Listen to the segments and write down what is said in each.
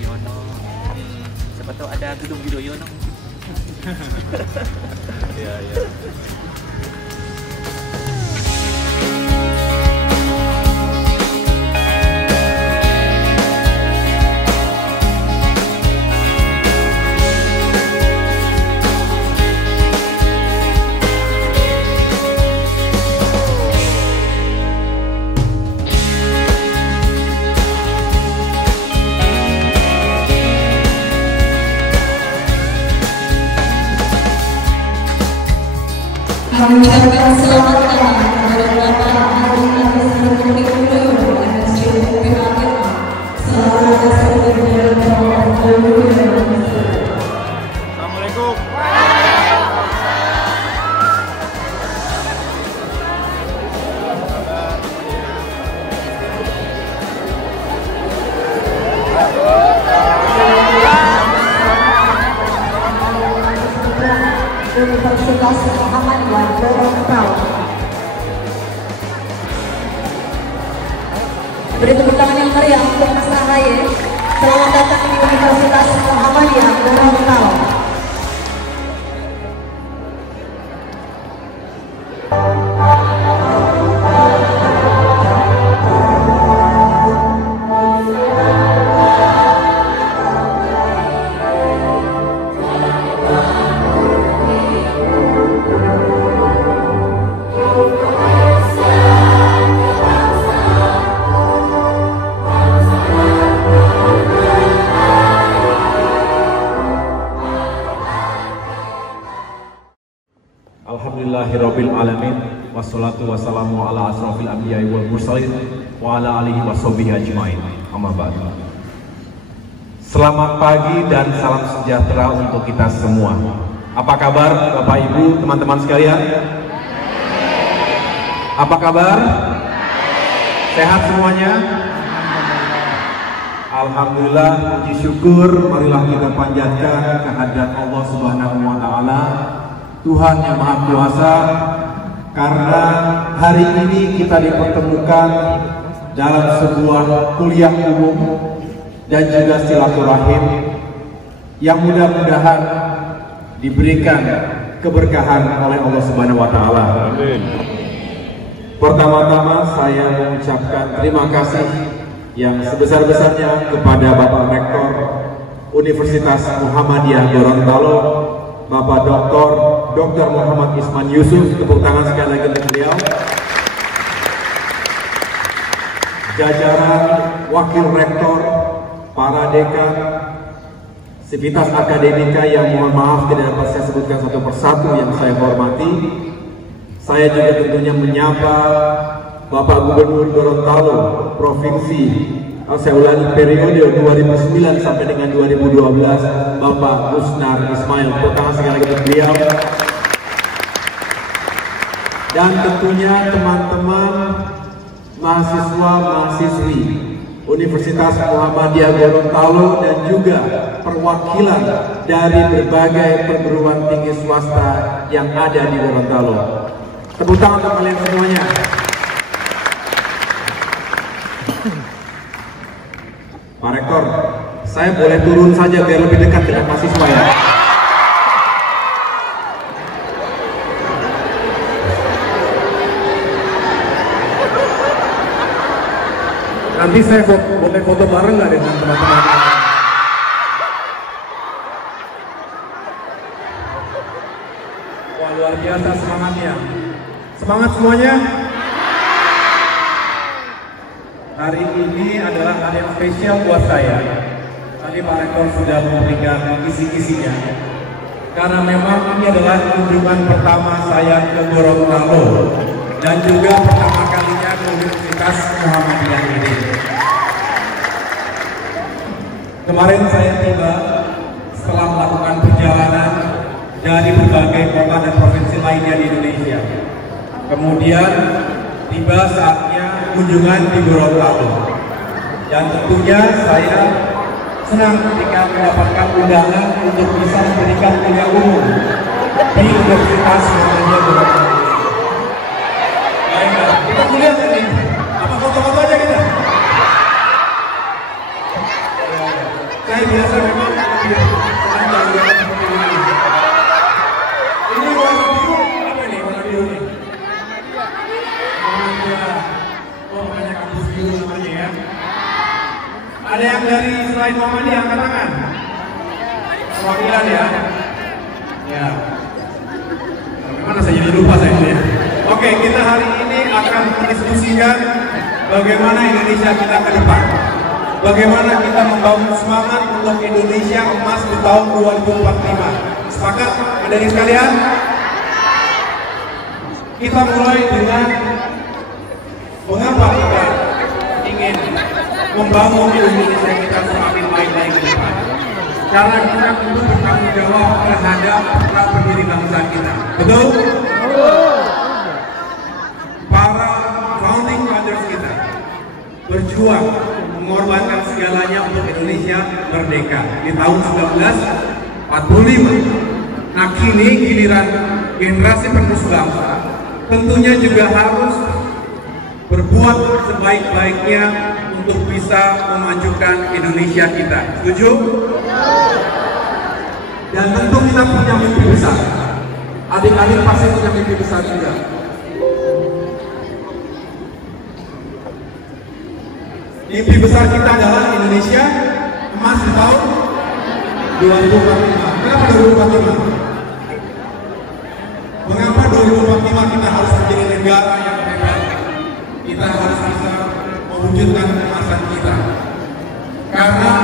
Yono. Siapa tahu ada Gedung Widoyono. Iya. Kami ucapkan selamat datang kepada Bapak Adi Agus Widodo MSc UPH. Selamat datang di dalam Assalamualaikum. Universitas Muhammadiyah Gorontalo. Beri tepuk tangan yang meriah untuk Mas Ahaye. Selamat datang di Universitas Muhammadiyah Gorontalo. Alhamdulillahirabbil alamin wassalatu wassalamu ala asrofil anbiya'i wal mursalin wa ala alihi washabihi ajmain. Amma ba'du. Selamat pagi dan salam sejahtera untuk kita semua. Apa kabar Bapak Ibu, teman-teman sekalian? Apa kabar? Sehat semuanya? Alhamdulillah, puji syukur marilah kita panjatkan kehadirat Allah Subhanahu wa taala, Tuhan yang Maha Kuasa, karena hari ini kita dipertemukan dalam sebuah kuliah umum dan juga silaturahim yang mudah-mudahan diberikan keberkahan oleh Allah Subhanahu wa taala. Amin. Pertama-tama saya mengucapkan terima kasih yang sebesar-besarnya kepada Bapak Rektor Universitas Muhammadiyah Gorontalo, Bapak Dr. Muhammad Isman Yusuf. Tepuk tangan sekali lagi untuk beliau. Jajaran Wakil Rektor, para dekan, sivitas akademika yang mohon maaf tidak dapat saya sebutkan satu persatu yang saya hormati. Saya juga tentunya menyapa Bapak Gubernur Gorontalo Provinsi, saya ulangi, periode 2009 sampai dengan 2012, Bapak Rusnar Ismail. Tepuk tangan sekali lagi untuk beliau. Dan tentunya teman-teman mahasiswa-mahasiswi Universitas Muhammadiyah Gorontalo dan juga perwakilan dari berbagai perguruan tinggi swasta yang ada di Gorontalo. Tepuk tangan untuk kalian semuanya. Pak Rektor, saya boleh turun saja biar lebih dekat dengan mahasiswa ya. Nanti saya boleh foto bareng nggak dengan teman-teman? Wah, luar biasa semangatnya. Semangat semuanya. Hari ini adalah hari yang spesial buat saya. Tadi Pak Rektor sudah memberikan kisi-kisinya. Karena memang ini adalah kunjungan pertama saya ke Gorontalo dan juga pertama kalinya ke Universitas Muhammadiyah ini. Kemarin saya tiba setelah melakukan perjalanan dari berbagai kota dan provinsi lainnya di Indonesia. Kemudian tiba saatnya kunjungan di Gorontalo, dan tentunya saya senang ketika mendapatkan undangan untuk bisa memberikan kuliah umum di Universitas Muhammadiyah Gorontalo. Baiklah, kita kuliah tadi. Apa foto-foto aja kita? Saya hari biasa memang lancar. Ini warna biru, apa nih warna biru nih? Oh, banyak kampus biru namanya ya. Ada yang dari selain Muhammadiyah angkat tangan? Perwakilan ya? Ya. Bagaimana saya jadi lupa saya itu ya? Oke, kita hari ini akan mendiskusikan bagaimana Indonesia kita ke depan. Bagaimana kita membangun semangat untuk Indonesia emas di tahun 2045. Sepakat hadirin sekalian? Kita mulai dengan mengapa kita ingin membangun Indonesia kita semakin baik lagi ke depan. Karena kita tentu bertanggung jawab terhadap para pendiri bangsa kita. Betul? Para founding fathers kita berjuang mengorbankan segalanya untuk Indonesia merdeka di tahun 1945. Nah, kini giliran generasi penerus bangsa tentunya juga harus berbuat sebaik-baiknya untuk bisa memajukan Indonesia kita. Setuju? Dan tentu kita punya mimpi besar. Adik-adik pasti punya mimpi besar juga. Mimpi besar kita adalah Indonesia emas di tahun 2045. Kenapa 2045? Mengapa 2045 kita harus menjadi negara yang hebat? Kita harus bisa mewujudkan kemasan kita. Karena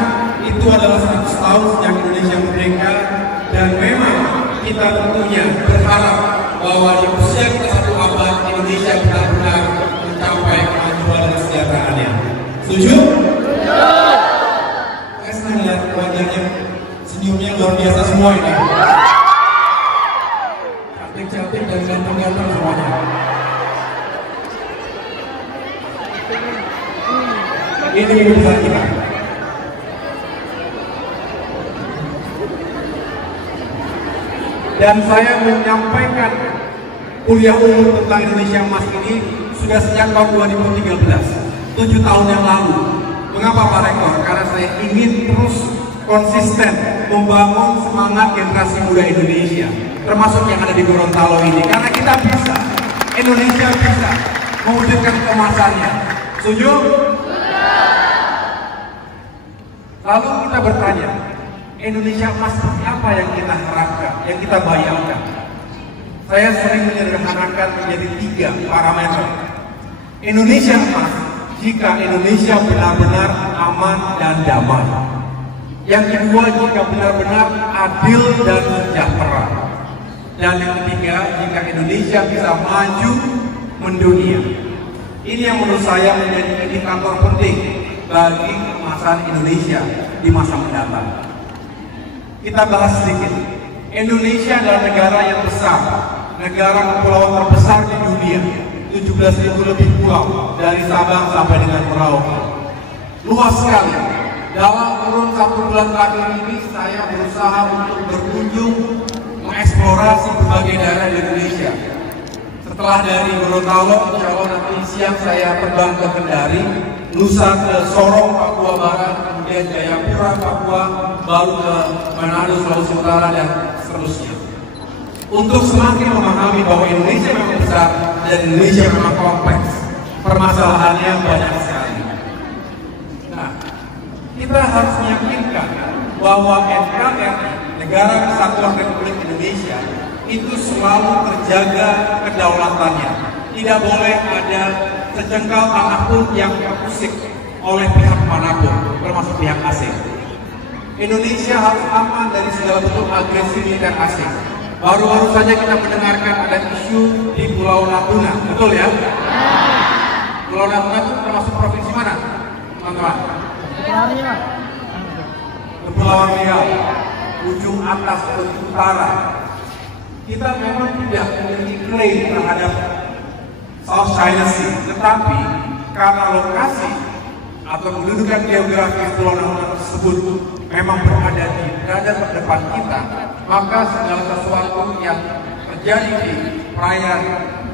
itu adalah 100 tahun sejak Indonesia merdeka, dan memang kita tentunya berharap bahwa di usia kita 1 abad Indonesia benar-benar mencapai kemajuan dan kesejahteraannya. Setuju? Saya senang lihat wajahnya, senyumnya luar biasa semua ini. Cantik-cantik dan ganteng-ganteng semuanya. Ini mimpi besar kita. Dan saya menyampaikan kuliah umum tentang Indonesia Emas ini sudah sejak tahun 2013. 7 tahun yang lalu. Mengapa Pak Rektor? Karena saya ingin terus konsisten membangun semangat generasi muda Indonesia, termasuk yang ada di Gorontalo ini. Karena kita bisa, Indonesia bisa mewujudkan kemasannya. Setuju? Lalu kita bertanya, Indonesia emas seperti apa yang kita harapkan, yang kita bayangkan? Saya sering menyederhanakan menjadi 3 parameter. Indonesia emas jika Indonesia benar-benar aman dan damai. Yang kedua, jika benar-benar adil dan sejahtera. Dan yang ketiga, jika Indonesia bisa maju mendunia. Ini yang menurut saya menjadi indikator penting bagi kemasan Indonesia di masa mendatang. Kita bahas sedikit. Indonesia adalah negara yang besar, negara kepulauan terbesar di dunia. 17.000 lebih pulau dari Sabang sampai dengan Merauke. Luas sekali. Dalam kurun 1 bulan terakhir ini saya berusaha untuk berkunjung mengeksplorasi berbagai daerah di Indonesia. Setelah dari Gorontalo, insya Allah nanti siang saya terbang ke Kendari, lusa ke Sorong, Papua Barat, kemudian Jayapura, Papua, baru ke Manado, Sulawesi Utara, dan seterusnya. Untuk semakin memahami bahwa Indonesia memang besar dan Indonesia memang kompleks, permasalahannya banyak sekali. Nah, kita harus meyakinkan bahwa NKRI, Negara Kesatuan Republik Indonesia, itu selalu terjaga kedaulatannya. Tidak boleh ada sejengkal tanah pun yang terusik oleh pihak manapun, termasuk pihak asing. Indonesia harus aman dari segala bentuk agresi militer asing. Baru-baru saja kita mendengarkan ada isu di Pulau Natuna, betul ya? Pulau Natuna itu termasuk provinsi mana, teman-teman? Kepulauan Riau, ujung atas ujung utara. Kita memang tidak memiliki klaim terhadap South China Sea, tetapi karena lokasi atau kedudukan geografis Pulau Natuna tersebut memang berada terdepan kita, maka segala sesuatu yang terjadi di perairan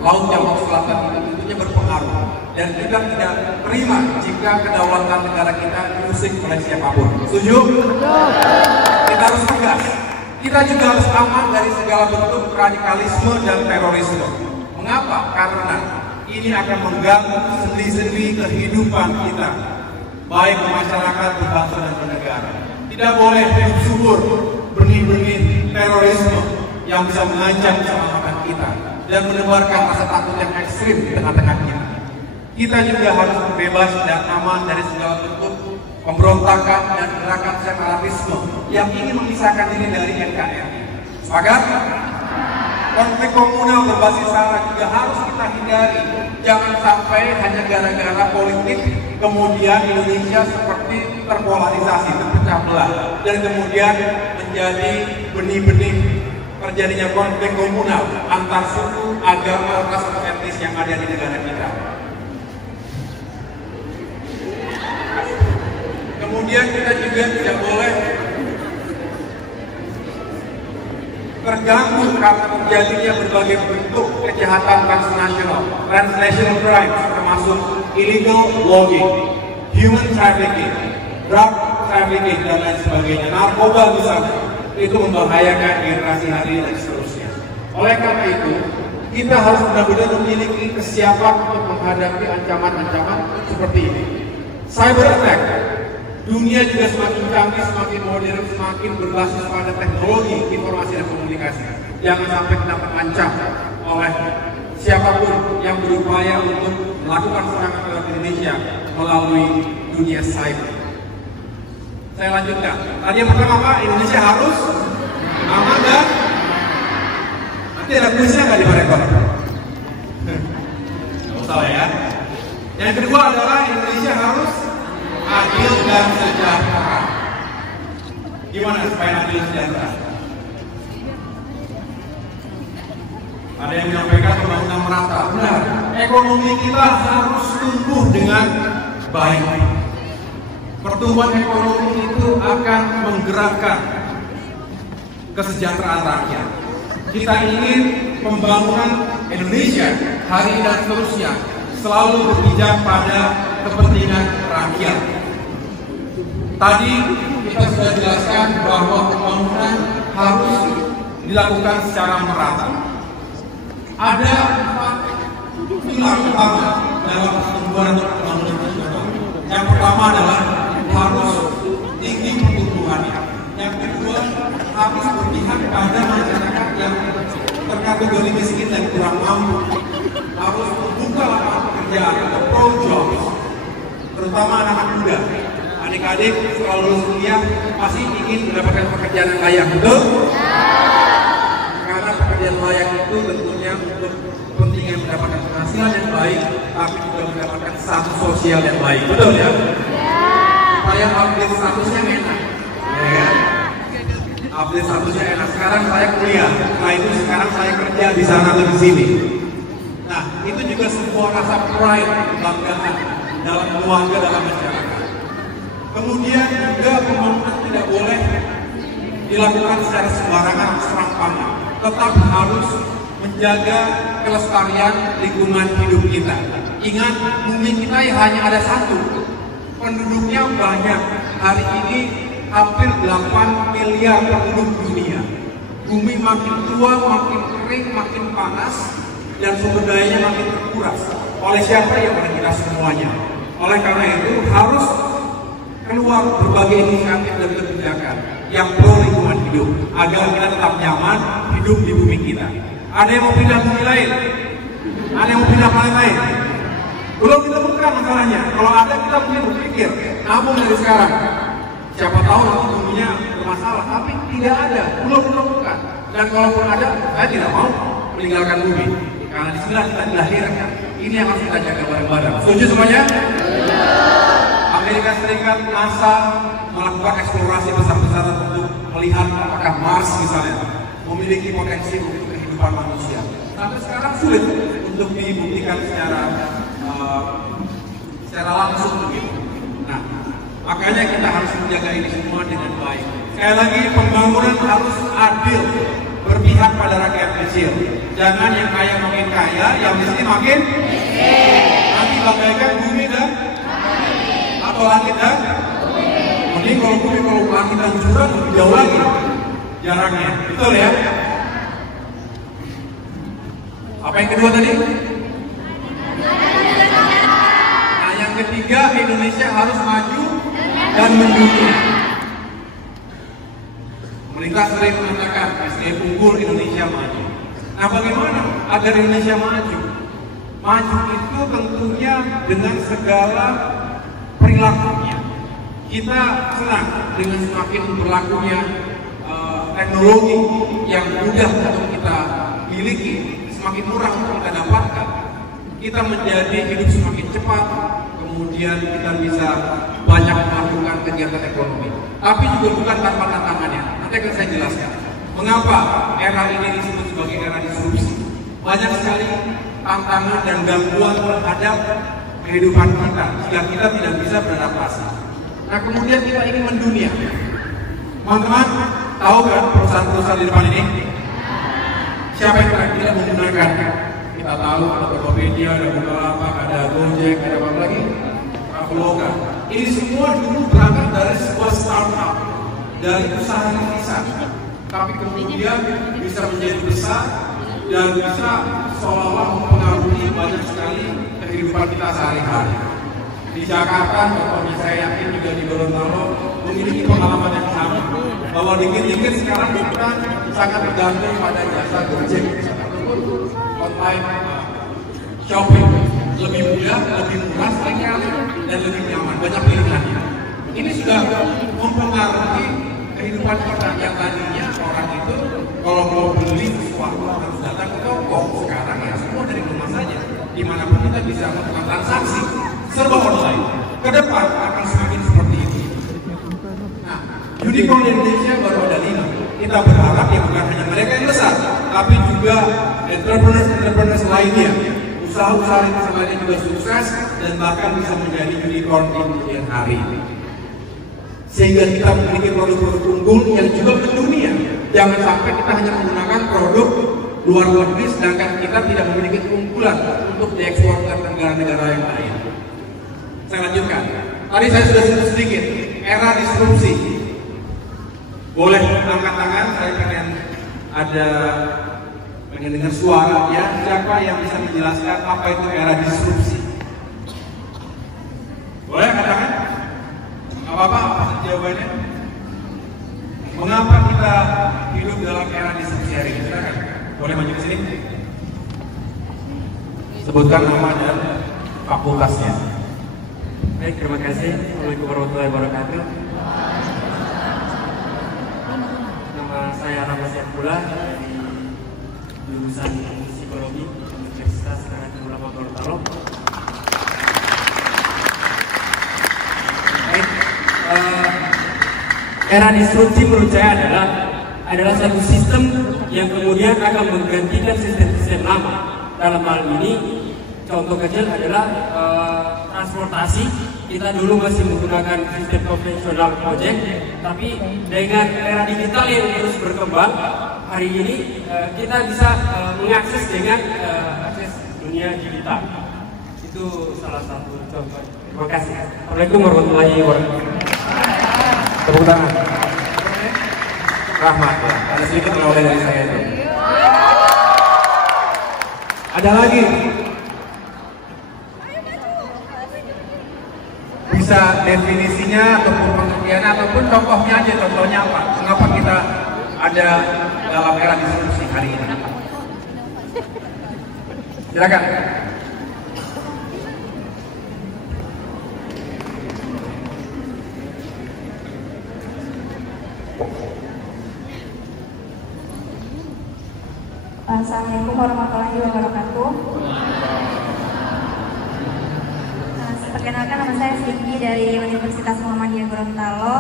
Laut Jawa Selatan itu tentunya tentunya berpengaruh. Dan kita tidak terima jika kedaulatan negara kita diusik oleh siapapun. Setuju? Kita harus tegas. Kita juga harus aman dari segala bentuk radikalisme dan terorisme. Mengapa? Karena ini akan mengganggu sendi-sendi kehidupan kita, baik masyarakat, berbangsa dan bernegara. Tidak boleh hidup subur benih-benih terorisme yang bisa mengancam keselamatan kita dan menebarkan rasa takut yang ekstrim di tengah-tengah kita. Kita juga harus bebas dan aman dari segala bentuk pemberontakan dan gerakan separatisme yang ingin memisahkan diri dari NKRI. Sepakat? Konflik komunal berbasis sara juga harus kita hindari. Jangan sampai hanya gara-gara politik kemudian Indonesia seperti terpolarisasi, terpecah belah, dan kemudian menjadi benih-benih terjadinya konflik komunal antar suku, agama, ras atau etnis yang ada di negara kita. Kemudian kita juga tidak boleh terganggu karena terjadinya berbagai bentuk kejahatan transnational crime, termasuk illegal logging, human trafficking, drug trafficking, dan lain sebagainya, narkoba misalnya. Itu membahayakan generasi hari ini dan seterusnya. Oleh karena itu, kita harus benar-benar memiliki kesiapan untuk menghadapi ancaman-ancaman seperti ini. Cyber attack, dunia juga semakin canggih, semakin modern, semakin berbasis pada teknologi informasi dan komunikasi. Jangan sampai kita terancam oleh siapapun yang berupaya untuk melakukan serangan terhadap Indonesia melalui dunia cyber. Saya lanjutkan. Tadi yang pertama Pak, Indonesia harus aman dan nanti ada kuisnya nggak di rekor? Nggak salah ya. Yang kedua adalah Indonesia harus adil dan sejahtera. Gimana supaya adil dan sejahtera? Ada yang menyampaikan pembangunan merata. Benar. Ekonomi kita harus tumbuh dengan baik. Pertumbuhan ekonomi itu akan menggerakkan kesejahteraan rakyat. Kita ingin pembangunan Indonesia hari dan seterusnya selalu berpijak pada kepentingan rakyat. Tadi kita sudah jelaskan bahwa pembangunan harus dilakukan secara merata. Ada 4 pilar utama dalam pertumbuhan atau pembangunan nasional. Yang pertama adalah harus tinggi pertumbuhannya. Yang kedua harus berpihak pada masyarakat yang terkategori miskin dan kurang mampu. Harus membuka lapangan pekerjaan atau pro-jobs, terutama anak-anak muda. Adik-adik setelah lulus kuliah pasti ingin mendapatkan pekerjaan yang layak, betul? Karena pekerjaan layak itu tentunya untuk kepentingan mendapatkan penghasilan yang baik, tapi juga mendapatkan status sosial yang baik, betul ya? Supaya update statusnya enak, ya kan? Update statusnya enak. Sekarang saya kuliah, setelah itu sekarang saya kerja di sana atau di sini. Nah, itu juga sebuah rasa pride, kebanggaan dalam keluarga, dalam masyarakat. Kemudian juga pembangunan tidak boleh dilakukan secara sembarangan atau serampangan. Tetap harus menjaga kelestarian lingkungan hidup kita. Ingat, bumi kita hanya ada satu. Penduduknya banyak. Hari ini hampir 8 miliar penduduk dunia. Bumi makin tua, makin kering, makin panas, dan sumber dayanya makin terkuras. Oleh siapa? Ya oleh kita semuanya. Oleh karena itu harus keluar berbagai inisiatif dan kebijakan yang pro lingkungan hidup agar kita tetap nyaman hidup di bumi kita. Ada yang mau pindah bumi lain? Ada yang mau pindah planet lain? Belum ditemukan masalahnya. Kalau ada kita mungkin berpikir, nabung dari sekarang. Siapa tahu nanti buminya bermasalah, tapi tidak ada, belum ditemukan. Dan kalaupun ada, saya tidak mau meninggalkan bumi. Karena disinilah kita dilahirkan. Ini yang harus kita jaga bareng-bareng. Setuju semuanya? Amerika Serikat, NASA melakukan eksplorasi besar-besaran untuk melihat apakah Mars misalnya memiliki potensi untuk kehidupan manusia. Sampai sekarang sulit untuk dibuktikan secara langsung begitu. Nah, makanya kita harus menjaga ini semua dengan baik. Sekali lagi, pembangunan harus adil, berpihak berpihak pada rakyat kecil. Jangan yang kaya makin kaya, yang miskin makin nanti bagaikan bumi dan atau langit dan mending kalau bumi, kalau langit dan jurang lebih jauh lagi jaraknya, betul ya? Apa yang kedua tadi? Nah, yang ketiga, Indonesia harus maju dan mendunia. Mereka sering mengatakan SDM unggul, Indonesia maju. Nah, bagaimana agar Indonesia maju? Maju itu tentunya dengan segala perilakunya. Kita senang dengan semakin berlakunya teknologi yang mudah untuk kita miliki, semakin murah untuk kita dapatkan. Kita menjadi hidup semakin cepat, kemudian kita bisa banyak melakukan kegiatan ekonomi. Tapi juga bukan tanpa tantangannya. Nanti akan saya jelaskan mengapa era ini disebut sebagai era disrupsi. Banyak sekali tantangan dan gangguan terhadap kehidupan kita jika kita tidak bisa beradaptasi. Nah, kemudian kita ingin mendunia. Teman-teman tahu kan perusahaan-perusahaan di depan ini? Siapa yang tidak menggunakan? Kita tahu ada Tokopedia, ada Bukalapak, ada Gojek, ada apa lagi? Traveloka. Ini semua dulu berangkat dari sebuah startup, dari usaha rintisan, tapi kemudian bisa menjadi besar dan bisa seolah-olah mempengaruhi banyak sekali kehidupan kita sehari-hari. Di Jakarta, contohnya saya yakin juga di Gorontalo memiliki pengalaman yang sama, bahwa dikit-dikit sekarang kita sangat bergantung pada jasa Gojek ataupun online shopping. Lebih mudah, lebih murah seringkali, dan lebih nyaman, banyak pilihannya. Ini sudah mempengaruhi kehidupan kita yang tadinya orang itu kalau mau beli sesuatu harus datang ke toko. Sekarang ya semua dari rumah saja, dimanapun kita bisa melakukan transaksi serba online. Ke depan akan semakin seperti ini. Nah, unicorn Indonesia baru ada 5. Kita berharap ya bukan hanya mereka yang besar, tapi juga entrepreneurs lainnya, usaha-usaha yang lainnya juga sukses dan bahkan bisa menjadi unicorn di kemudian hari. Sehingga kita memiliki produk-produk unggul yang juga mendunia. Jangan sampai kita hanya menggunakan produk luar negeri sedangkan kita tidak memiliki keunggulan untuk diekspor ke negara-negara yang lain. Saya lanjutkan. Tadi saya sudah sebut sedikit era disrupsi. Boleh angkat tangan, saya pengen dengar suara ya. Siapa yang bisa menjelaskan apa itu era disrupsi? Boleh angkat tangan? Apa jawabannya? Mengapa kita hidup dalam era disrupsi hari ini? Silakan. Boleh maju ke sini? Sebutkan nama dan fakultasnya. Baik, terima kasih. Assalamualaikum warahmatullahi wabarakatuh. Nama saya Rama Syafullah dari jurusan Psikologi Universitas Nahdlatul Ulama Gorontalo. Baik, era disrupsi menurut saya adalah satu sistem yang kemudian akan menggantikan sistem-sistem lama. Dalam hal ini contoh kecil adalah transportasi. Kita dulu masih menggunakan sistem konvensional ojek, tapi dengan era digital yang terus berkembang, hari ini kita bisa mengakses dengan akses dunia digital. Itu salah satu contoh. Terima kasih. Assalamualaikum warahmatullahi wabarakatuh. Tepuk tangan. Rahmat. Ada sedikit oleh dari saya itu. Ada lagi. Bisa definisinya ataupun pengertiannya ataupun contohnya aja, contohnya apa? Mengapa kita ada dalam era disrupsi hari ini? Silakan. Assalamualaikum warahmatullahi wabarakatuh. Perkenalkan, nama saya Siti dari Universitas Muhammadiyah Gorontalo,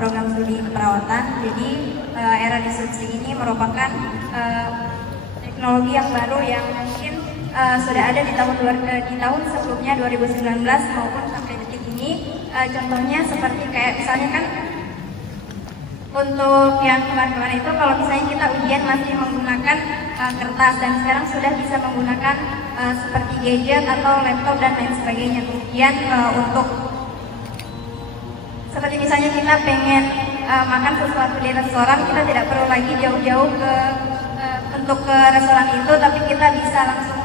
program studi keperawatan. Jadi era disrupsi ini merupakan teknologi yang baru yang mungkin sudah ada di tahun sebelumnya 2019 maupun sampai detik ini. Contohnya seperti kayak misalnya kan Untuk yang kemarin-kemarin itu, kalau misalnya kita ujian masih menggunakan kertas, dan sekarang sudah bisa menggunakan seperti gadget atau laptop dan lain sebagainya. Kemudian untuk seperti misalnya kita pengen makan sesuatu di restoran, kita tidak perlu lagi jauh-jauh untuk ke restoran itu, tapi kita bisa langsung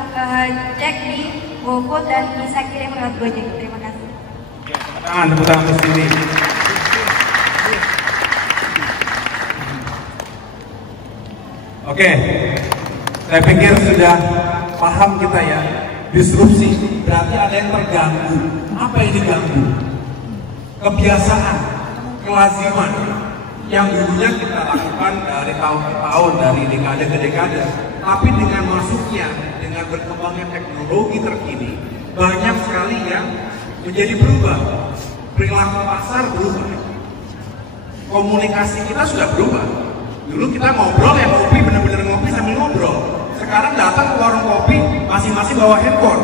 cek di GoFood dan bisa kirim lewat Gojek. Terima kasih. Tepuk tangan untuk sini. Oke, saya pikir sudah paham kita ya. Disrupsi berarti ada yang terganggu. Apa yang diganggu? Kebiasaan, kelaziman yang dulunya kita lakukan dari tahun ke tahun, dari dekade ke dekade. Tapi dengan masuknya, dengan berkembangnya teknologi terkini, banyak sekali yang menjadi berubah. Perilaku pasar berubah. Komunikasi kita sudah berubah. Dulu kita ngobrol ya, kopi bener-bener ngopi sambil ngobrol. Sekarang datang ke warung kopi, masing-masing bawa handphone.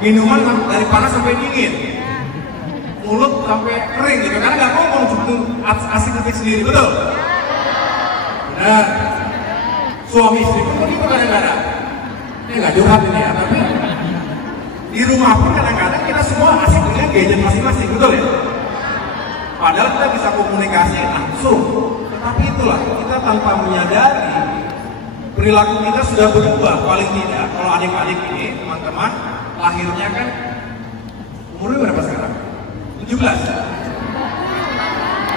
Minuman dari panas sampai dingin, mulut sampai kering gitu, karena nggak ngomong, cuma asik ketik sendiri, betul? Benar. Suami istri pun begitu kadang-kadang. Ini nggak curhat ini ya, tapi di rumah pun kadang-kadang kita semua asik dengan gadget masing-masing, betul ya? Padahal kita bisa komunikasi langsung. Tapi itulah, kita tanpa menyadari perilaku kita sudah berubah. Paling tidak, kalau adik-adik ini, teman-teman, lahirnya kan umurnya berapa sekarang? 17.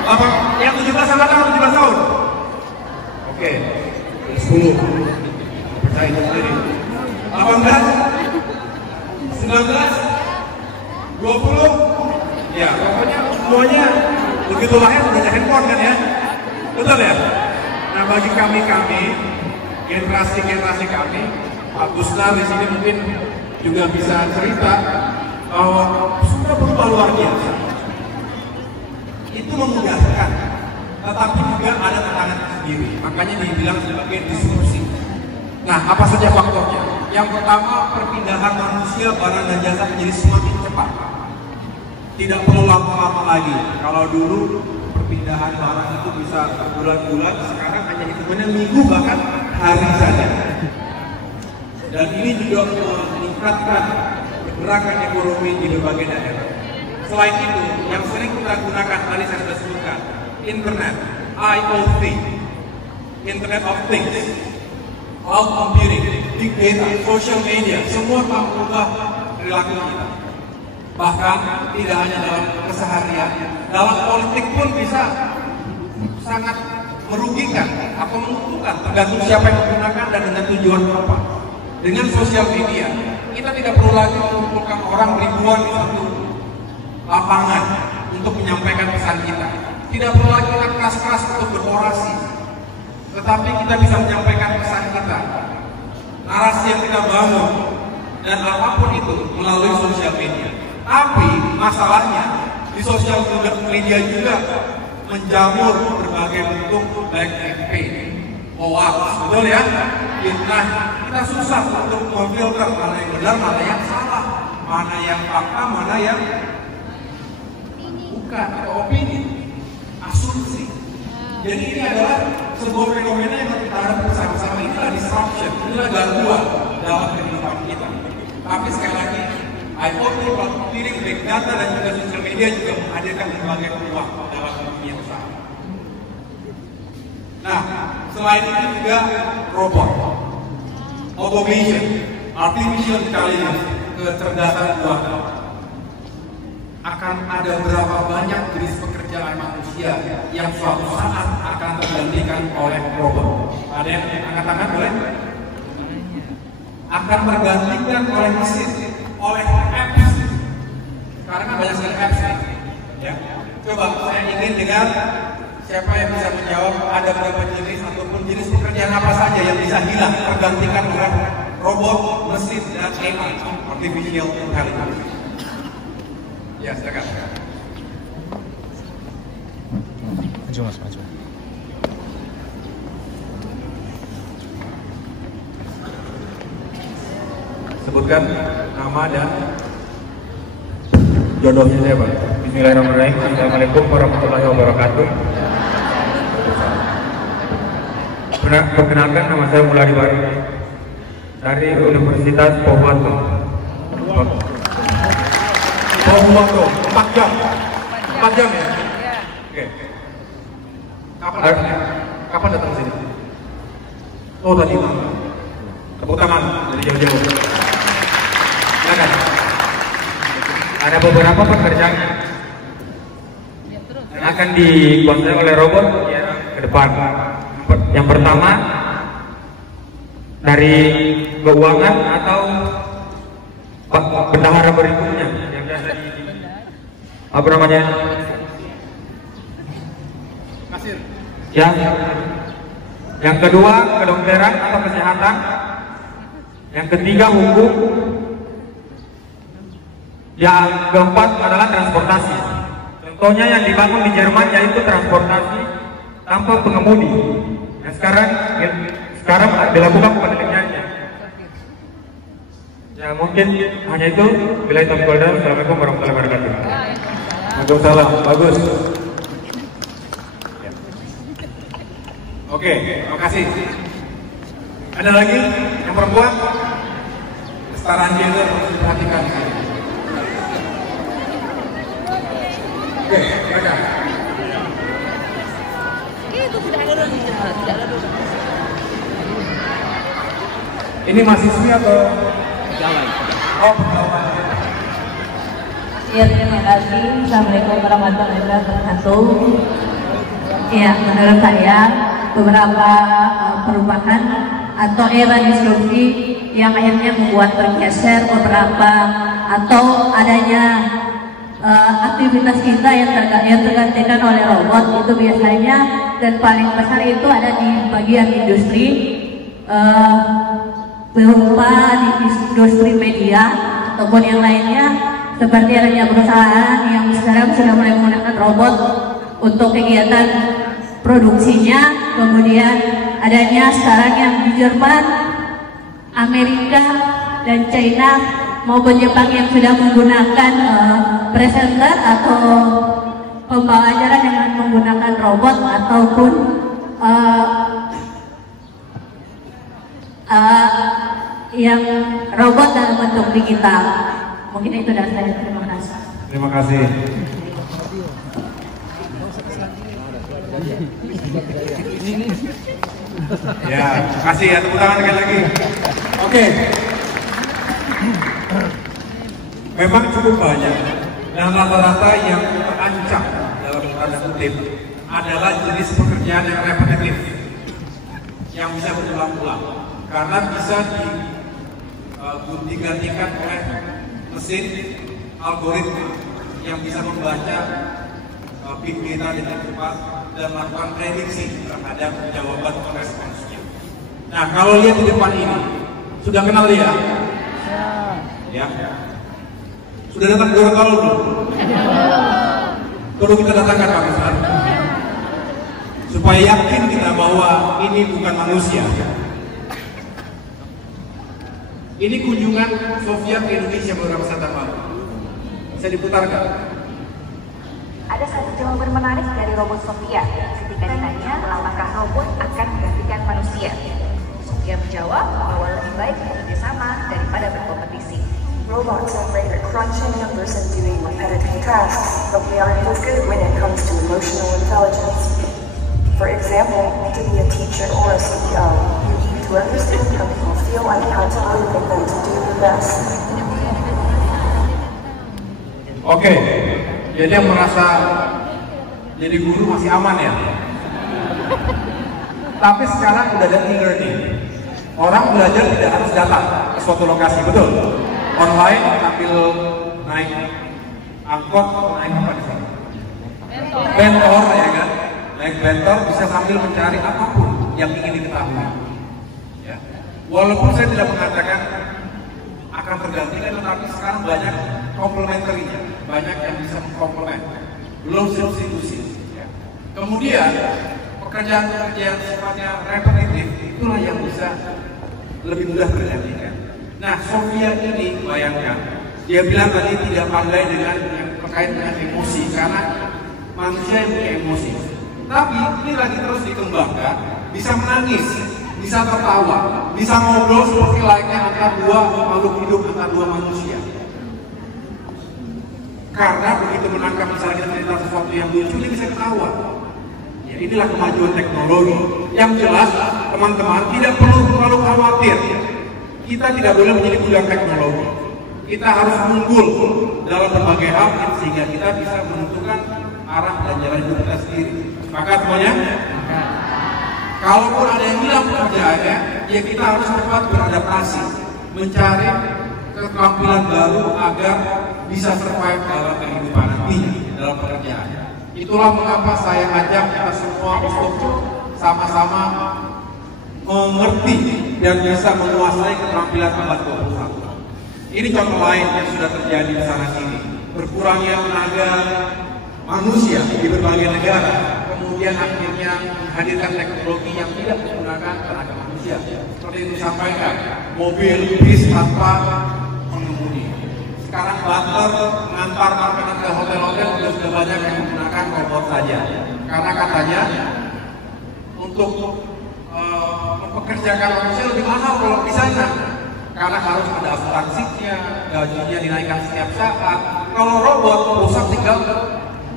Apa? Yang 17 sama tahun 17 tahun? Oke, 10. Percaya itu sendiri. 18, 19, 20. Ya, pokoknya semuanya begitu lahir punya handphone kan ya? Betul ya? Nah, bagi kami generasi kami, Pak Guslar di sini mungkin juga bisa cerita bahwa sudah berubah luar biasa. Itu memudahkan, tetapi juga ada tantangan sendiri. Makanya dibilang sebagai disrupsi. Nah, apa saja faktornya? Yang pertama, perpindahan manusia, barang dan jasa menjadi semakin cepat. Tidak perlu lama-lama lagi. Kalau dulu perpindahan barang itu bisa berbulan-bulan, sekarang hanya hitungannya minggu, bahkan hari saja. Dan ini juga meningkatkan pergerakan ekonomi di berbagai daerah. Selain itu, yang sering kita gunakan tadi saya sudah sebutkan, internet, IoT, Internet of Things, cloud computing, big data, social media, semua tak merubah perilaku kita. Bahkan tidak hanya dalam keseharian, dalam politik pun bisa sangat merugikan atau menguntungkan, tergantung siapa yang menggunakan dan dengan tujuan apa. Dengan sosial media, kita tidak perlu lagi mengumpulkan orang ribuan di satu lapangan untuk menyampaikan pesan kita. Tidak perlu lagi kita keras-keras untuk berorasi, tetapi kita bisa menyampaikan pesan kita, narasi yang kita bangun, dan apapun itu melalui sosial media. Tapi masalahnya di sosial media juga menjamur berbagai bentuk baik campaign, hoax, betul ya? Nah, kita susah untuk memfilter mana yang benar, mana yang salah, mana yang fakta, mana yang bukan, opini, asumsi. Jadi ini adalah sebuah fenomena yang kita harus bersama-sama. Inilah disruption, inilah gangguan dalam kehidupan kita. Tapi sekali lagi, IoT, cloud computing, big data, dan juga sosial media juga menghadirkan berbagai peluang dalam dunia usaha. Nah, selain itu juga robot, automation, artificial intelligence, kecerdasan buatan. Akan ada berapa banyak jenis pekerjaan manusia yang suatu saat akan tergantikan oleh robot? Ada yang angkat tangan boleh? Akan tergantikan oleh mesin, oleh apps. Sekarang kan banyak sekali apps ya. Coba saya ingin dengar siapa yang bisa menjawab ada berapa jenis ataupun jenis pekerjaan apa saja yang bisa hilang tergantikan oleh robot, mesin, dan AI, artificial intelligence. Ya, silakan. Maju mas, maju. Sebutkan nama dan jodohnya siapa? Bismillahirrahmanirrahim. Assalamualaikum warahmatullahi wabarakatuh. Perkenalkan, nama saya Muladi Baru dari Universitas Pohuwato. Pohuwato, 4 jam. 4 jam ya? Oke. Kapan datang ke sini? Oh tadi. Tepuk tangan dari jauh-jauh. Silakan. Ada beberapa pekerjaan yang akan dikuasai oleh robot yang ke depan. Yang pertama dari keuangan atau bendahara berikutnya yang biasa apa namanya? Kasir. Ya. Yang kedua kedokteran atau kesehatan. Yang ketiga hukum. Yang keempat adalah transportasi. Contohnya yang dibangun di Jerman yaitu transportasi tanpa pengemudi. Nah, sekarang dilakukan penelitiannya. Ya mungkin hanya itu. Billahi taufiq wal hidayah. Assalamualaikum warahmatullahi wabarakatuh. Waalaikumsalam. Bagus. Oke, terima kasih. Ada lagi yang perempuan? Kesetaraan gender harus diperhatikan. Oke, mereka. Ini mahasiswi atau pegawai? Oh, pegawai. Ya, terima kasih. Assalamualaikum warahmatullahi wabarakatuh. Ya, menurut saya beberapa perubahan atau era disrupsi yang akhirnya membuat bergeser beberapa atau adanya aktivitas kita yang tergantikan oleh robot itu biasanya dan paling besar itu ada di bagian industri berupa di industri media ataupun yang lainnya seperti adanya perusahaan yang sekarang sudah mulai menggunakan robot untuk kegiatan produksinya, kemudian adanya sekarang yang di Jerman, Amerika dan China maupun Jepang yang sudah menggunakan presenter atau pembawa acara dengan menggunakan robot ataupun yang robot dalam bentuk digital. Mungkin itu dari saya. Terima kasih. Terima kasih. Ya, kasih ya, tepuk tangan sekali lagi. Oke. Memang cukup banyak. Dan rata-rata yang terancam dalam tanda kutip adalah jenis pekerjaan yang repetitif, yang bisa berulang-ulang, karena bisa digantikan oleh mesin algoritma yang bisa membaca big data dengan cepat dan melakukan prediksi terhadap jawaban atau responsnya. Nah, kalau lihat di depan ini, sudah kenal dia? Ya. Sudah datang ke Gorontalo belum? Perlu kita datangkan Pak Ustaz, supaya yakin kita bahwa ini bukan manusia. Ini kunjungan Sofia ke Indonesia beberapa saat lalu. Bisa diputarkan? Ada satu jawaban menarik dari robot Sofia ketika ditanya apakah robot akan menggantikan manusia. Sofia menjawab bahwa lebih baik bekerja sama daripada berkompetisi. Robots are great at crunching numbers and doing repetitive tasks, but we are no good when it comes to emotional intelligence. For example, to be a teacher or a CEO, you need to understand how people feel and how to motivate them to do their best. Oke, jadi yang merasa jadi guru masih aman ya. Tapi sekarang udah ada e-learning. Orang belajar tidak harus datang ke suatu lokasi, betul? Online sambil naik angkot, naik apa di sana? Bentor ya kan? Naik bentor bisa sambil mencari apapun yang ingin diketahui. Ya. Walaupun saya tidak mengatakan akan tergantikan, tetapi sekarang banyak komplementerinya, banyak yang bisa mengkomplement, belum substitusi. Ya. Kemudian pekerjaan-pekerjaan sifatnya repetitif itulah yang bisa lebih mudah tergantikan. Nah, Sofia ini bayangkan, dia bilang tadi tidak pandai dengan yang terkait dengan emosi, karena manusia yang punya emosi. Tapi ini lagi terus dikembangkan, bisa menangis, bisa tertawa, bisa ngobrol seperti layaknya antara dua makhluk hidup, antara dua manusia. Karena begitu menangkap misalnya kita cerita sesuatu yang lucu, dia bisa ketawa. Ya, inilah kemajuan teknologi. Yang jelas, teman-teman tidak perlu terlalu khawatir. Kita tidak boleh menjadi budak teknologi. Kita harus unggul dalam berbagai hal sehingga kita bisa menentukan arah dan jalan hidup kita sendiri. Sepakat semuanya? Kalaupun ada yang hilang pekerjaannya, ya kita harus cepat beradaptasi, mencari keterampilan baru agar bisa survive dalam kehidupan nantinya dalam pekerjaan. Itulah mengapa saya ajak kita semua untuk sama-sama mengerti dan bisa menguasai keterampilan abad 21. Ini contoh lain yang sudah terjadi di sana sini. Berkurangnya tenaga manusia di berbagai negara, kemudian akhirnya menghadirkan teknologi yang tidak menggunakan tenaga manusia. Seperti itu disampaikan, mobil, bis tanpa pengemudi. Sekarang butler mengantar makanan ke hotel-hotel sudah banyak yang menggunakan robot saja. Karena katanya untuk mempekerjakan manusia lebih mahal kalau di sana. Karena harus ada asuransinya, gajinya dinaikkan setiap saat. Kalau robot rusak tinggal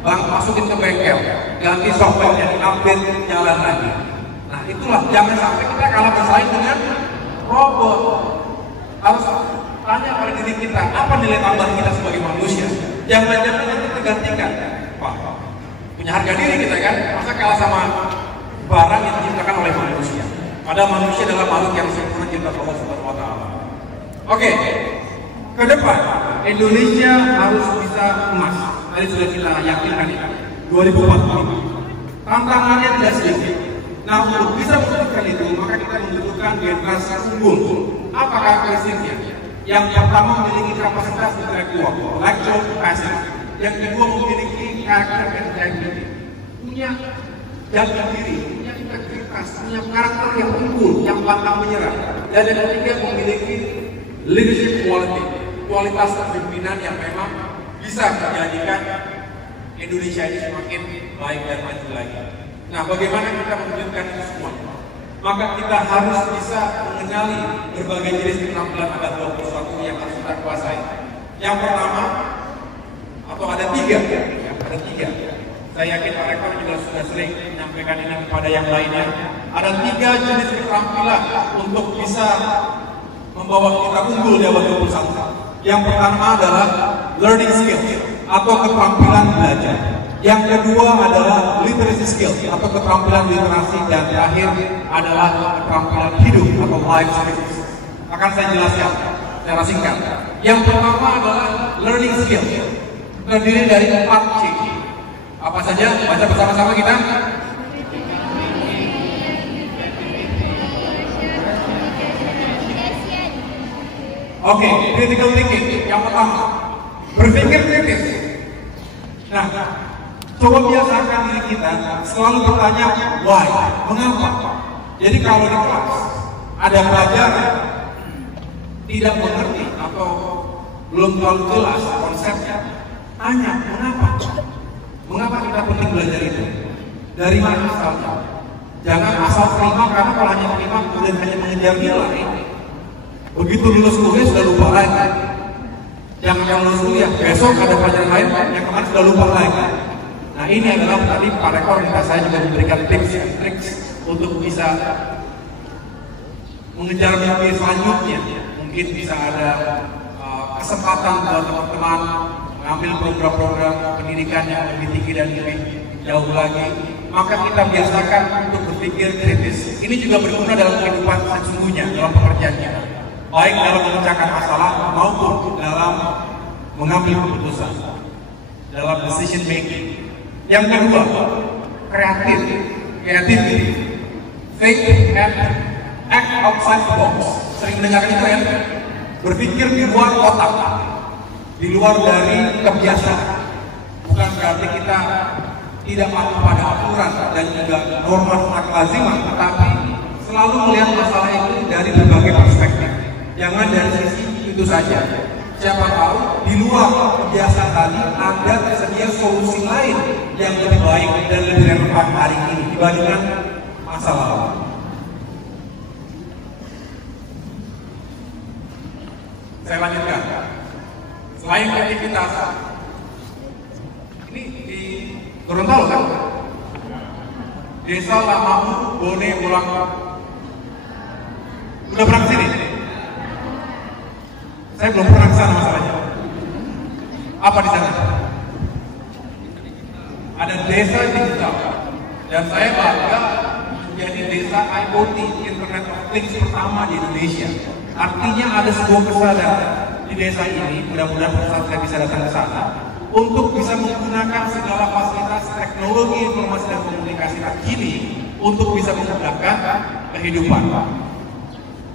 masukin ke bengkel, ganti softwarenya, diupdate, jalan lagi. Nah itulah, jangan sampai kita kalah bersaing dengan robot. Harus tanya pada diri kita, apa nilai tambah kita sebagai manusia? Jangan-jangan nanti tergantikan. Wah, punya harga diri kita kan? Masa kalah sama barang yang diciptakan oleh manusia? Padahal manusia adalah makhluk yang sempurna cinta Allah Subhanahu wa Ta'ala. Oke, ke depan Indonesia harus bisa emas. Tadi sudah kita yakinkan 2045. Tantangannya tidak sedikit. Nah, untuk bisa mewujudkan itu, maka kita membutuhkan generasi unggul. Apa karakteristiknya? Yang pertama memiliki kapasitas intelektual, intellectual capacity. Yang kedua memiliki karakter integrity, punya jati diri, punya integritas, punya karakter yang unggul, yang pantang menyerah. Dan yang ketiga memiliki leadership quality, kualitas kepemimpinan yang memang bisa menjadikan Indonesia ini semakin baik dan maju lagi. Nah, bagaimana kita mewujudkan itu semua? Maka kita harus bisa mengenali berbagai jenis keterampilan abad 21 yang harus kita kuasai. Yang pertama, atau ada tiga. Saya yakin Pak Rektor juga sudah sering menyampaikan ini kepada yang lainnya. Ada 3 jenis keterampilan untuk bisa membawa kita unggul di abad 21. Yang pertama adalah learning skill atau keterampilan belajar. Yang kedua adalah literacy skill atau keterampilan literasi, dan terakhir adalah keterampilan hidup atau life skills. Akan saya jelaskan secara singkat. Yang pertama adalah learning skill, terdiri dari 4 C. Apa saja? Baca bersama-sama kita. Oke, critical thinking. Yang pertama, berpikir kritis. Nah, coba biasakan diri kita selalu bertanya why, mengapa. Jadi kalau di kelas ada pelajar tidak mengerti atau belum terlalu jelas konsepnya, tanya mengapa. Mengapa kita penting belajar itu? Dari mana asalnya? Jangan asal terima, karena kalau hanya terima kemudian hanya mengejar nilai, begitu lulus kuliah sudah lupa lagi. Jangan lulus kuliah, besok ada pelajaran lain yang kemarin sudah lupa lagi. Nah ini adalah tadi Pak Rektor minta saya juga memberikan tips dan trik untuk bisa mengejar mimpi selanjutnya. Mungkin bisa ada kesempatan buat teman-teman mengambil program-program pendidikan yang lebih tinggi dan lebih jauh lagi. Maka kita biasakan untuk berpikir kritis. Ini juga berguna dalam kehidupan sesungguhnya, dalam pekerjaannya, baik dalam memecahkan masalah maupun dalam mengambil keputusan, dalam decision making. Yang kedua, creativity, think and act outside the box. Sering mendengarkan itu ya? Berpikir di luar kotak, di luar dari kebiasaan. Bukan berarti kita tidak patuh pada aturan dan juga norma lazimah, tetapi selalu melihat masalah itu dari berbagai perspektif. Jangan dari sisi itu saja. siapa tahu di luar kebiasaan tadi ada tersedia solusi lain yang lebih baik dan lebih relevan hari ini dibandingkan masa lalu. Saya lanjutkan. Selain aktivitas, ini di Gorontalo kan? Desa Lamau, Bone, Ulang. Udah pernah ke sini? Saya belum pernah ke sana masalahnya. Apa di sana? Ada desa digital. Dan saya bangga menjadi desa IoT, Internet of Things pertama di Indonesia. Artinya ada sebuah kesadaran di desa ini, mudah-mudahan saat saya bisa datang ke sana, untuk bisa menggunakan segala fasilitas teknologi informasi dan komunikasi terkini untuk bisa memudahkan kehidupan.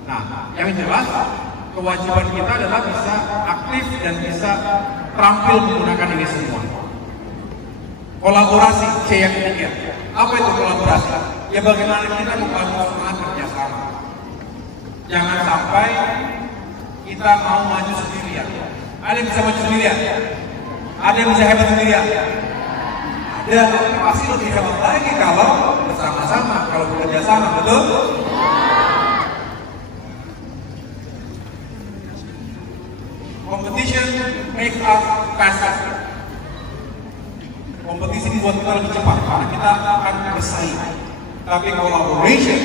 Nah, yang jelas kewajiban kita adalah bisa aktif dan bisa terampil menggunakan ini semua. Kolaborasi, C yang ketiga. Apa itu kolaborasi? Ya bagaimana kita membangun semangat kerjasama. Jangan sampai kita mau maju sendirian. Ada yang bisa maju sendirian? Ada yang bisa hebat sendirian? Ada, tapi pasti lebih hebat lagi kalau bersama-sama, kalau bekerja sama, betul? Competition makes us faster. Kompetisi dibuat kita lebih cepat karena kita akan bersaing. Tapi collaboration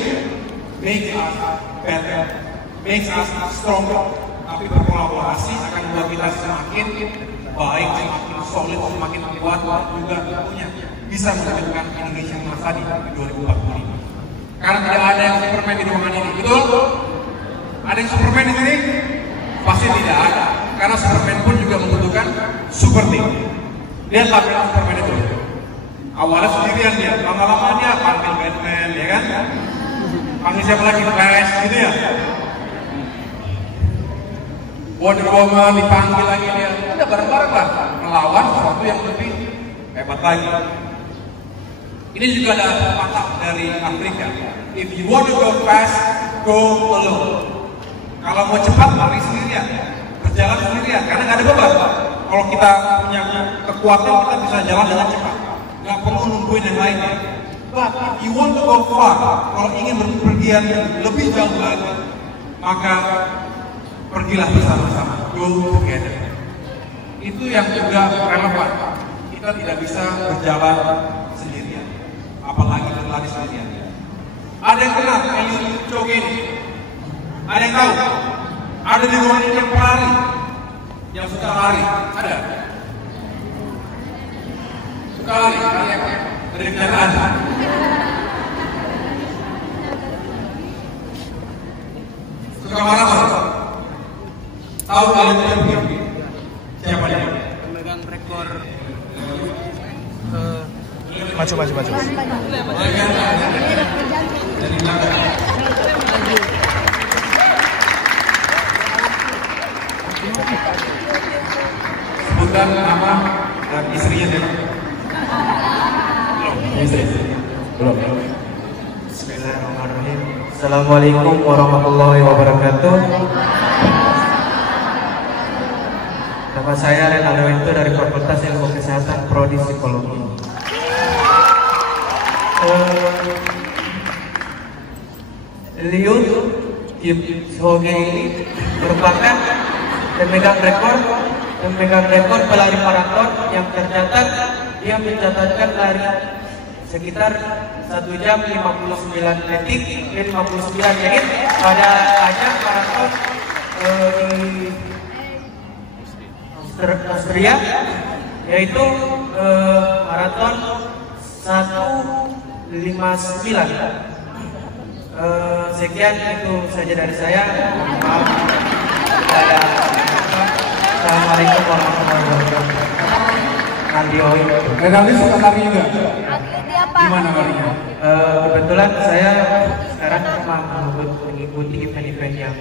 makes us better, makes us stronger. Tapi berkolaborasi akan membuat kita semakin baik, semakin solid, semakin kuat, juga tentunya bisa mewujudkan Indonesia yang masa di 2045. Karena tidak ada yang Superman di ruangan ini, betul? Ada yang Superman di sini? Pasti tidak ada. Karena Superman pun juga membutuhkan super team. Lihat tampilan Superman itu. Awalnya sendirian dia, lama-lama dia panggil Batman, ya kan? Panggil siapa lagi? Flash, gitu ya? Wonder Woman dipanggil lagi dia. Udah bareng-bareng lah, melawan sesuatu yang lebih hebat lagi. Ini juga ada patah dari Afrika. If you want to go fast, go alone. Kalau mau cepat, lari sendirian. Berjalan sendirian, karena nggak ada beban. Kalau kita punya kekuatan, kita bisa jalan dengan cepat. Nggak perlu nungguin yang lainnya. But if you want to go far, kalau ingin berpergian lebih jauh lagi, maka pergilah bersama-sama. Go together. Itu yang juga relevan. Kita tidak bisa berjalan sendirian, apalagi berlari sendirian. Ada yang kenal Eliud Kipchoge? Ada yang tahu? Ada di ruangan ini yang pelari, yang suka lari, ada? Suka lari, dari kendaraan. Suka maraton. Tahu kalian Kipchoge? Siapa dia? Pemegang rekor maju. Dari belakang. Sebutkan nama dan istrinya dulu. Belum. Bismillahirrahmanirrahim. Assalamualaikum warahmatullahi wabarakatuh. Nama saya Renaldo Winto dari Fakultas Ilmu Kesehatan Prodi Psikologi. Eliud Kipchoge ini merupakan pemegang rekor pelari maraton yang tercatat. Dia mencatatkan lari sekitar 1 jam 59 detik dan 59 menit pada ajang maraton di Austria, yaitu maraton 1:59. Sekian itu saja dari saya. Maaf. Assalamualaikum warahmatullahi wabarakatuh. Renalis suka lari juga? Atletnya apa? Gimana larinya? Kebetulan saya sekarang cuma mengikuti event-event yang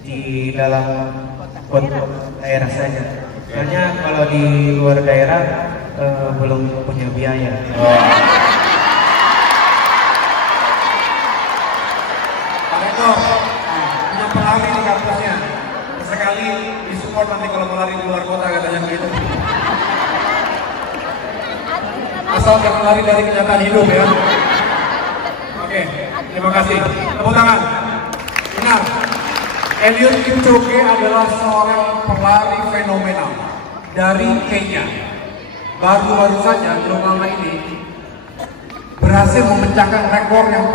di dalam kota daerah saja. Soalnya kalau di luar daerah belum punya biaya. Pak Rektor, punya pelari di kampusnya. Sekali disupport nanti kalau jangan lari dari kenyataan hidup ya. Oke, terima kasih. Tepuk tangan. Benar. Eliud Kipchoge adalah seorang pelari fenomenal dari Kenya. Baru-baru saja belum lama ini berhasil memecahkan rekor yang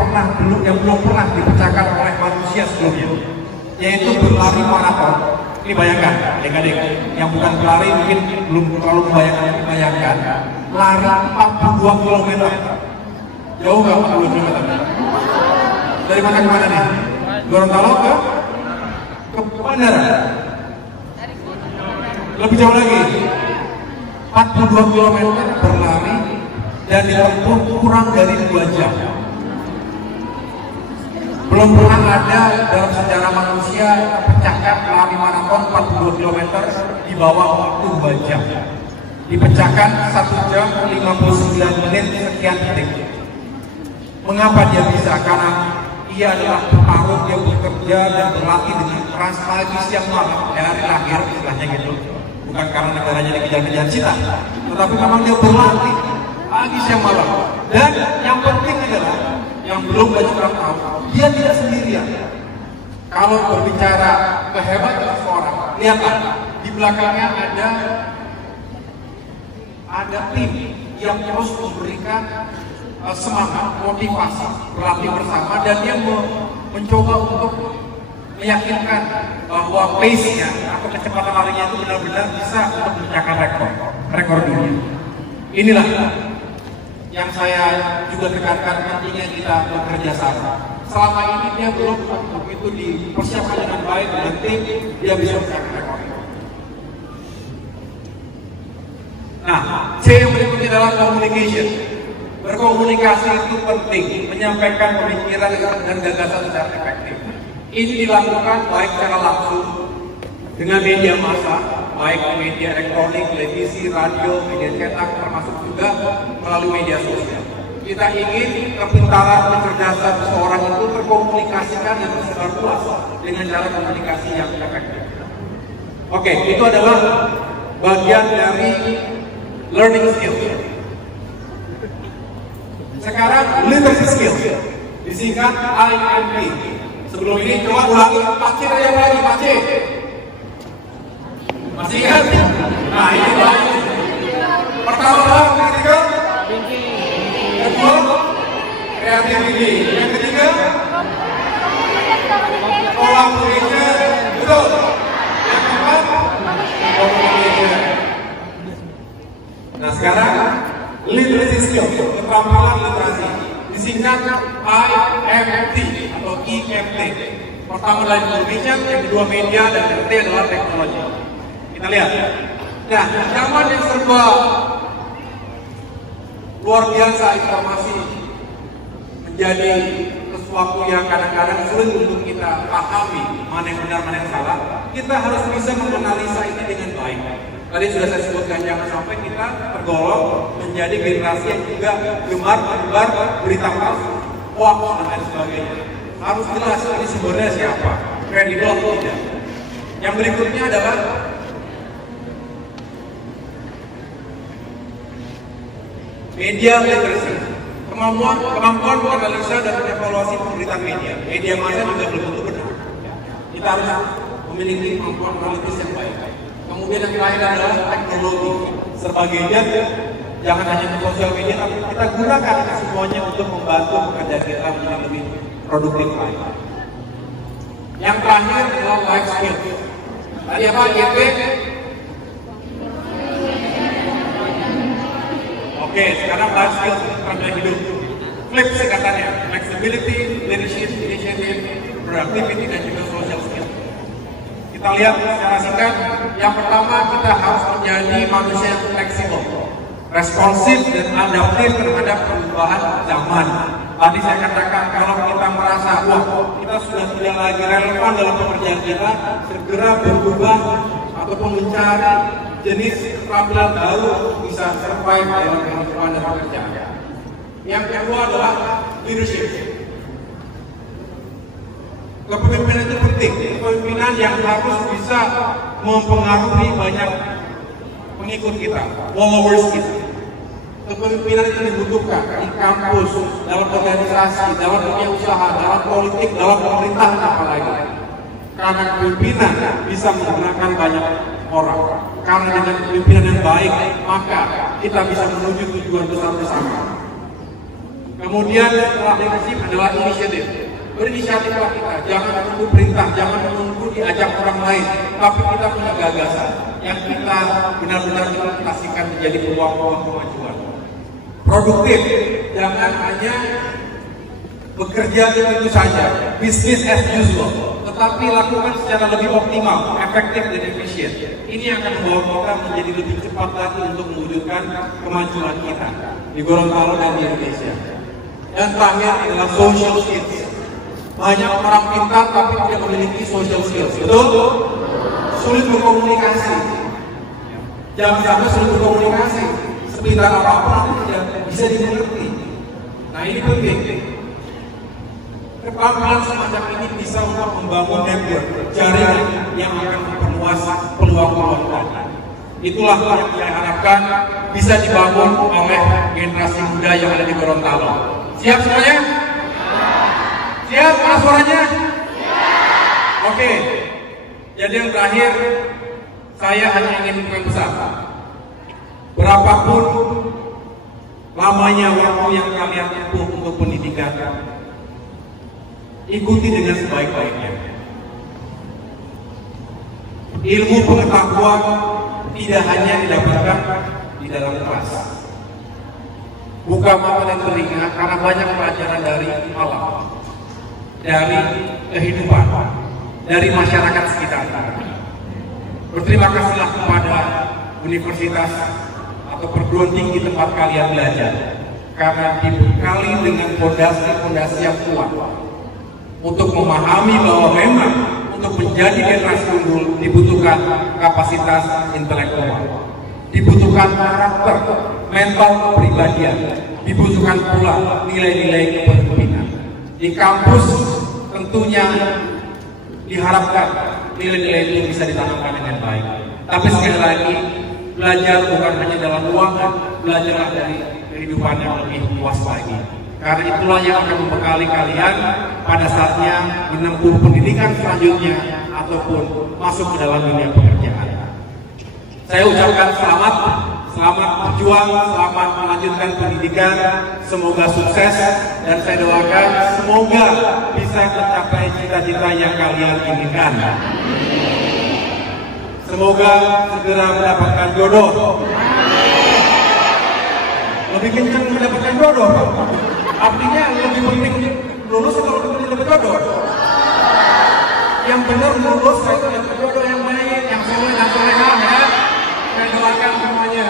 belum pernah dipecahkan oleh manusia sebelumnya, yaitu berlari maraton. Ini bayangkan, adik-adik yang bukan pelari mungkin belum terlalu bayangkan, lari 42 km. Jauh nggak 42 km? Dari mana ke mana nih? Gorontalo ke bandara. Lebih jauh lagi, 42 km berlari dan ditempuh kurang dari 2 jam. Belum pernah ada dalam sejarah manusia pecahkan lari maraton 42 km di bawah waktu 2 jam. Dipecahkan 1 jam 59 menit sekian detik. Mengapa dia bisa? Karena ia adalah petarung yang bekerja dan berlatih dengan keras pagi siang malam dari lahir, istilahnya gitu. Bukan karena negaranya dikejar-kejar cita, tetapi memang dia berlatih pagi siang malam. Dan yang penting adalah, yang belum banyak orang tahu, dia tidak sendirian. Kalau berbicara kehebatan seseorang, lihatlah di belakangnya ada tim yang terus memberikan semangat, motivasi, berlatih bersama, dan dia mencoba untuk meyakinkan bahwa pace-nya atau kecepatan larinya itu benar-benar bisa untuk memecahkan rekor dunia. Inilah yang saya juga tekankan, pentingnya kita bekerja sama. Selama ini dia belum begitu dipersiapkan dengan baik, nanti dia bisa mencapai rekor. Nah, C yang berikutnya adalah communication. Berkomunikasi itu penting, menyampaikan pemikiran dan gagasan secara efektif. Ini dilakukan baik secara langsung dengan media massa, baik media elektronik, televisi, radio, media cetak, termasuk juga melalui media sosial. Kita ingin kepintaran, kecerdasan seseorang itu terkomunikasikan dan tersebar luas dengan cara komunikasi yang efektif. Oke, itu adalah bagian dari learning skill. Sekarang literacy skill, disingkat IMP. Sebelum ini coba ulangi, Pak C yang lagi, Pak C. Masih ingat? Nah, ini lagi. Pertama adalah critical thinking. Kedua, creativity. Yang ketiga, collaboration. Betul. Yang keempat, communication. Nah, sekarang literacy skill, keterampilan literasi, disingkat IMT atau IMT. Pertama adalah information, yang kedua media, dan yang ketiga adalah teknologi. Kita lihat. Nah, zaman yang serba luar biasa, informasi menjadi sesuatu yang kadang-kadang sulit untuk kita pahami mana yang benar, mana yang salah. Kita harus bisa menganalisa ini dengan baik. Tadi sudah saya sebutkan, jangan sampai kita tergolong menjadi generasi yang juga gemar menyebar berita palsu, hoax dan lain sebagainya. Harus jelas ini sumbernya siapa, kredibel atau tidak. Yang berikutnya adalah media literacy, kemampuan menganalisa dan mengevaluasi pemberitaan media. Media massa juga belum tentu benar. Kita harus memiliki kemampuan analitis yang baik. Kemudian yang terakhir adalah teknologi. Serba gadget, jangan hanya di sosial media, tapi kita gunakan semuanya untuk membantu pekerjaan kita menjadi lebih produktif lagi. Yang terakhir adalah life skill. Tadi apa? YP? Oke, sekarang life skill tentang hidup. Flip singkatannya, flexibility, leadership, initiative, productivity, dan juga social skill. Kita lihat secara singkat, yang pertama kita harus menjadi manusia yang fleksibel, responsif dan adaptif terhadap perubahan zaman. Tadi saya katakan kalau kita merasa wah kita sudah tidak lagi relevan dalam pekerjaan kita, segera berubah ataupun mencari jenis keterampilan baru untuk bisa survive dalam kehidupan dan pekerjaan. Yang kedua adalah leadership. Kepemimpinan itu penting, kepemimpinan yang harus bisa mempengaruhi banyak pengikut kita, followers kita. Kepemimpinan itu dibutuhkan di kampus, dalam organisasi, dalam dunia usaha, dalam politik, dalam pemerintahan apalagi. Karena kepemimpinan bisa menggunakan banyak orang. Karena dengan kepemimpinan yang baik, maka kita bisa menuju tujuan besar bersama. Kemudian setelah leadership adalah inisiatif. Berinisiatiflah kita, jangan menunggu perintah, jangan menunggu diajak orang lain, tapi kita punya gagasan yang kita benar-benar implementasikan menjadi peluang-peluang kemajuan. Produktif, jangan hanya bekerja itu saja, business as usual, tetapi lakukan secara lebih optimal, efektif dan efisien. Ini akan membawa kita menjadi lebih cepat lagi untuk mewujudkan kemajuan kita di Gorontalo dan di Indonesia. Dan terakhir adalah social skills. Banyak orang pintar tapi tidak memiliki social skills, betul? Sulit berkomunikasi. Jangan sampai sulit berkomunikasi. Sepintar apapun tidak bisa dimengerti. Nah ini penting. Keterampilan semacam ini bisa untuk membangun network, jaringan yang akan memperluas peluang-peluang tadi. Itulah yang saya harapkan bisa dibangun oleh generasi muda yang ada di Gorontalo. Siap semuanya? Siap? Mana suaranya? Oke. Jadi yang terakhir, saya hanya ingin pesan. Berapapun lamanya waktu yang kalian tempuh untuk pendidikan, ikuti dengan sebaik-baiknya. Ilmu pengetahuan tidak hanya didapatkan di dalam kelas. Buka mata dan telinga karena banyak pelajaran dari alam, dari kehidupan, dari masyarakat sekitar. Berterima kasihlah kepada universitas atau perguruan tinggi tempat kalian belajar, karena dibekali dengan fondasi-fondasi yang kuat untuk memahami bahwa memang untuk menjadi generasi unggul dibutuhkan kapasitas intelektual, dibutuhkan karakter, mental kepribadian, dibutuhkan pula nilai-nilai kepemimpinan. Di kampus tentunya diharapkan nilai-nilai itu bisa ditanamkan dengan baik. Tapi sekali lagi, belajar bukan hanya dalam ruangan, belajarlah dari kehidupan yang lebih luas lagi. Karena itulah yang akan membekali kalian pada saatnya menempuh pendidikan selanjutnya ataupun masuk ke dalam dunia pekerjaan. Saya ucapkan selamat berjuang, selamat melanjutkan pendidikan, semoga sukses, dan saya doakan semoga bisa mencapai cita-cita yang kalian inginkan. Semoga segera mendapatkan jodoh. Lebih kencang mendapatkan jodoh, artinya lebih penting lulus atau lebih penting dapat jodoh? Yang benar lulus, saya dapat jodoh yang baik, yang soleh dan solehah ya. Saya doakan semuanya.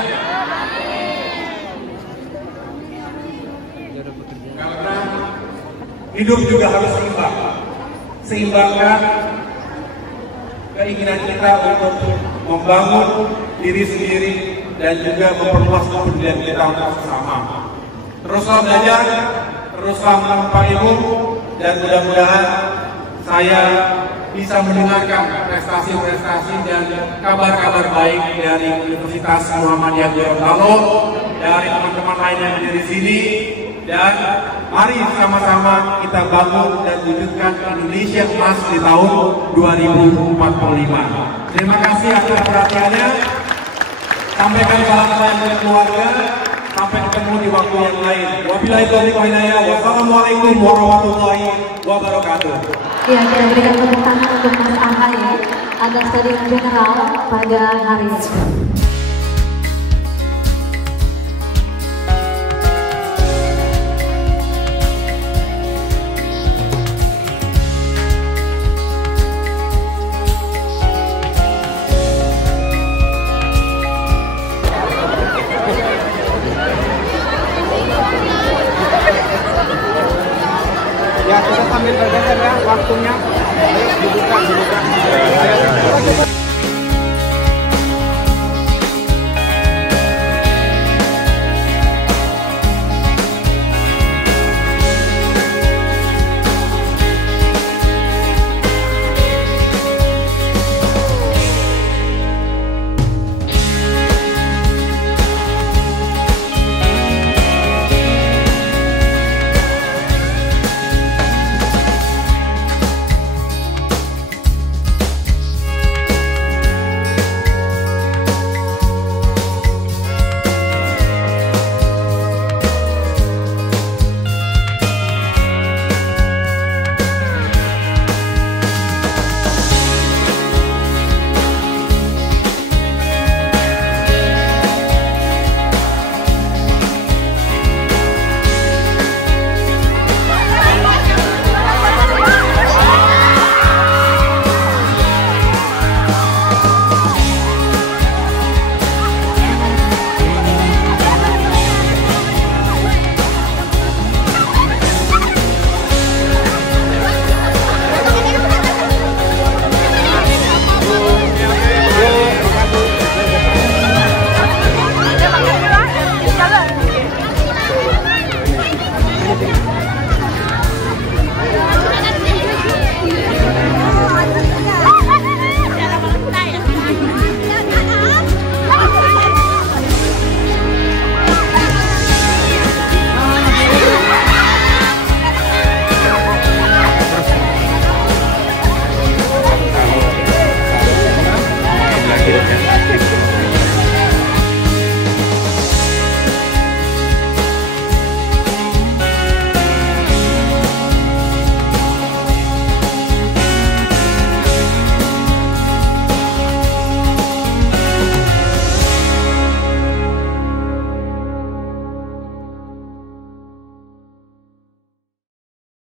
Karena hidup juga harus seimbang. Seimbangkan keinginan kita untuk membangun diri sendiri dan juga memperluas kepedulian kita untuk sesama. Teruslah belajar, teruslah menempa ilmu, dan mudah-mudahan saya bisa mendengarkan prestasi-prestasi dan kabar-kabar baik dari Universitas Muhammadiyah Gorontalo, dari teman-teman lain yang ada di sini, dan mari sama-sama kita bangun dan wujudkan Indonesia emas di tahun 2045. Terima kasih atas perhatiannya. Sampaikan salam saya kepada keluarga. Sampai ketemu di waktu yang lain. Wabillahi taufiq wal hidayah. Wassalamualaikum warahmatullahi wabarakatuh. Ya, kita berikan tepuk tangan untuk Mas Ahaye atas Stadion General pada hari ini. Ya, kita sambil bergeser ya waktunya. Ayo dibuka.